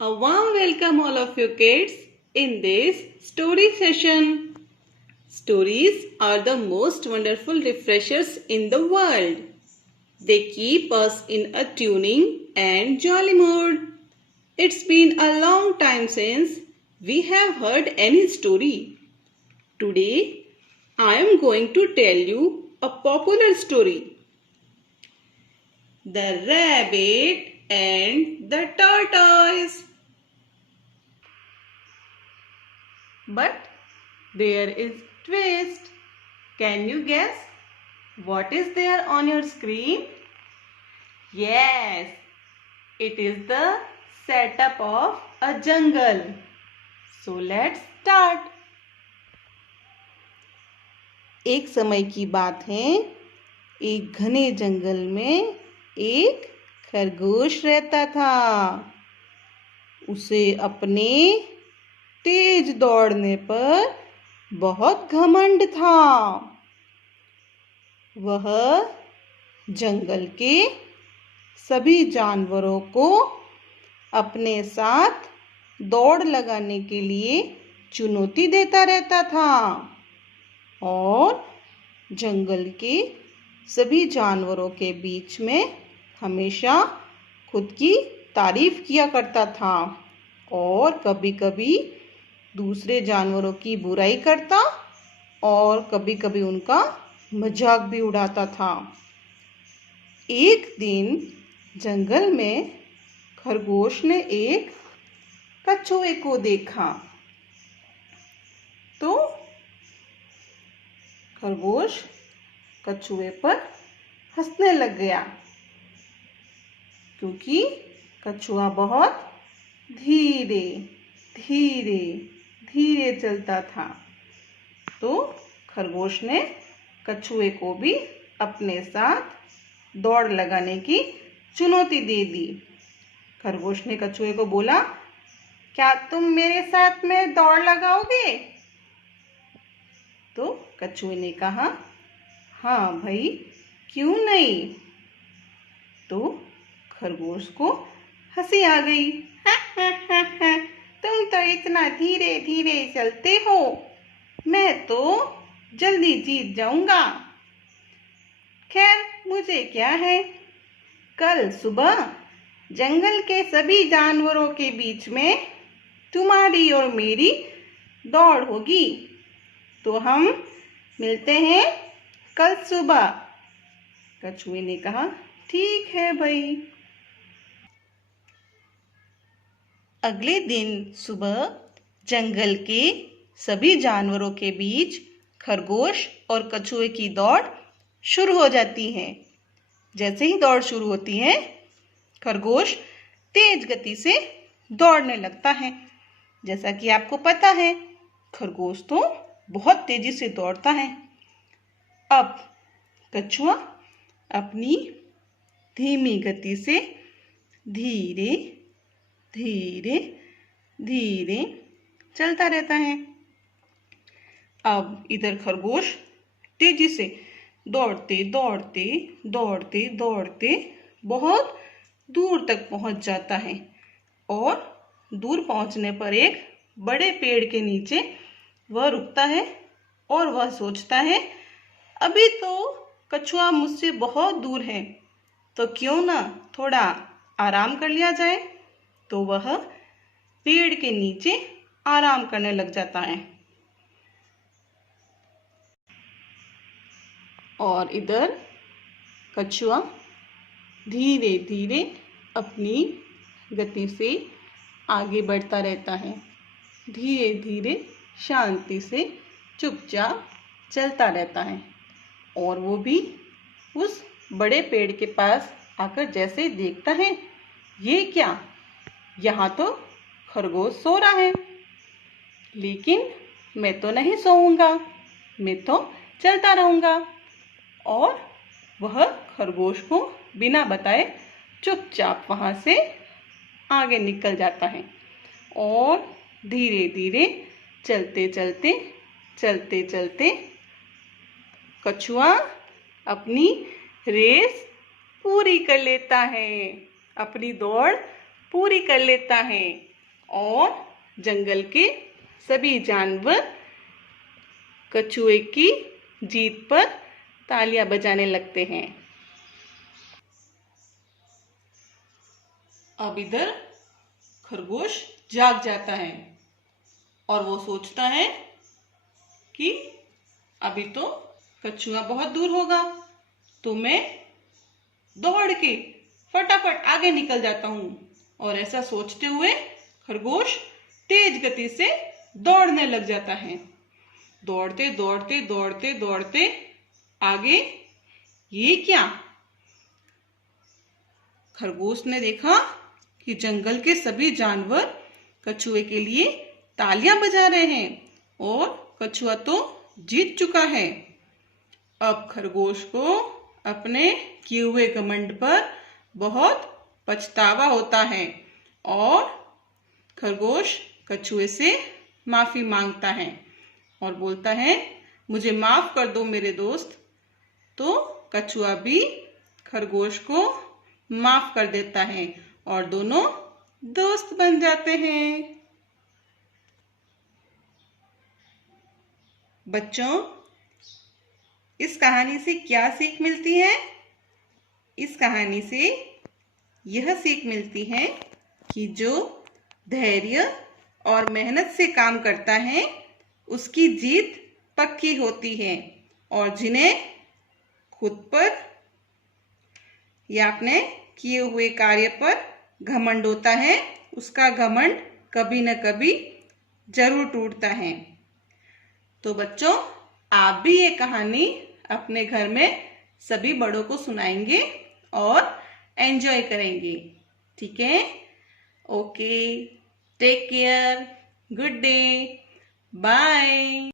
A warm welcome all of you kids in this story session. Stories are the most wonderful refreshers in the world. They keep us in a tuning and jolly mood. It's been a long time since we have heard any story. Today I am going to tell you a popular story. The Rabbit and the Tortoise. But there is twist. Can you guess what is there on your screen? Yes, it is the setup of a jungle. So let's start. एक समय की बात है, एक घने जंगल में एक खरगोश रहता था। उसे अपने तेज दौड़ने पर बहुत घमंड था। वह जंगल के सभी जानवरों को अपने साथ दौड़ लगाने के लिए चुनौती देता रहता था और जंगल के सभी जानवरों के बीच में हमेशा खुद की तारीफ किया करता था और कभी-कभी दूसरे जानवरों की बुराई करता और कभी-कभी उनका मजाक भी उड़ाता था। एक दिन जंगल में खरगोश ने एक कछुए को देखा तो खरगोश कछुए पर हंसने लग गया क्योंकि कछुआ बहुत धीरे धीरे धीरे चलता था। तो खरगोश ने कछुए को भी अपने साथ दौड़ लगाने की चुनौती दे दी। खरगोश ने कछुए को बोला, क्या तुम मेरे साथ में दौड़ लगाओगे? तो कछुए ने कहा, हाँ भाई, क्यों नहीं। तो खरगोश को हंसी आ गई। तुम तो इतना धीरे धीरे चलते हो, मैं तो जल्दी जीत जाऊंगा। खैर, मुझे क्या है, कल सुबह जंगल के सभी जानवरों के बीच में तुम्हारी और मेरी दौड़ होगी, तो हम मिलते हैं कल सुबह। कछुए ने कहा, ठीक है भाई। अगले दिन सुबह जंगल के सभी जानवरों के बीच खरगोश और कछुए की दौड़ शुरू हो जाती है। जैसे ही दौड़ शुरू होती है, खरगोश तेज गति से दौड़ने लगता है। जैसा कि आपको पता है, खरगोश तो बहुत तेजी से दौड़ता है। अब कछुआ अपनी धीमी गति से धीरे धीरे धीरे चलता रहता है। अब इधर खरगोश तेजी से दौड़ते दौड़ते दौड़ते दौड़ते बहुत दूर तक पहुंच जाता है और दूर पहुंचने पर एक बड़े पेड़ के नीचे वह रुकता है और वह सोचता है, अभी तो कछुआ मुझसे बहुत दूर है, तो क्यों ना थोड़ा आराम कर लिया जाए। तो वह पेड़ के नीचे आराम करने लग जाता है और इधर कछुआ धीरे धीरे अपनी गति से आगे बढ़ता रहता है। धीरे धीरे शांति से चुपचाप चलता रहता है और वो भी उस बड़े पेड़ के पास आकर जैसे ही देखता है, ये क्या, यहाँ तो खरगोश सो रहा है, लेकिन मैं तो नहीं सोऊंगा, मैं तो चलता रहूंगा। और वह खरगोश को बिना बताए चुपचाप वहां से आगे निकल जाता है और धीरे धीरे चलते चलते चलते चलते कछुआ अपनी रेस पूरी कर लेता है, अपनी दौड़ पूरी कर लेता है और जंगल के सभी जानवर कछुए की जीत पर तालियां बजाने लगते हैं। अब इधर खरगोश जाग जाता है और वो सोचता है कि अभी तो कछुआ बहुत दूर होगा, तो मैं दौड़ के फटाफट आगे निकल जाता हूं। और ऐसा सोचते हुए खरगोश तेज गति से दौड़ने लग जाता है। दौड़ते दौड़ते दौड़ते दौड़ते आगे ये क्या, खरगोश ने देखा कि जंगल के सभी जानवर कछुए के लिए तालियां बजा रहे हैं और कछुआ तो जीत चुका है। अब खरगोश को अपने किए हुए घमंड पर बहुत पछतावा होता है और खरगोश कछुए से माफी मांगता है और बोलता है, मुझे माफ कर दो मेरे दोस्त। तो कछुआ भी खरगोश को माफ कर देता है और दोनों दोस्त बन जाते हैं। बच्चों, इस कहानी से क्या सीख मिलती है? इस कहानी से यह सीख मिलती है कि जो धैर्य और मेहनत से काम करता है उसकी जीत पक्की होती है और जिन्हें खुद पर या अपने किए हुए कार्य पर घमंड होता है उसका घमंड कभी न कभी जरूर टूटता है। तो बच्चों, आप भी ये कहानी अपने घर में सभी बड़ों को सुनाएंगे और एंजॉय करेंगे, ठीक है? Okay, take care, good day, bye.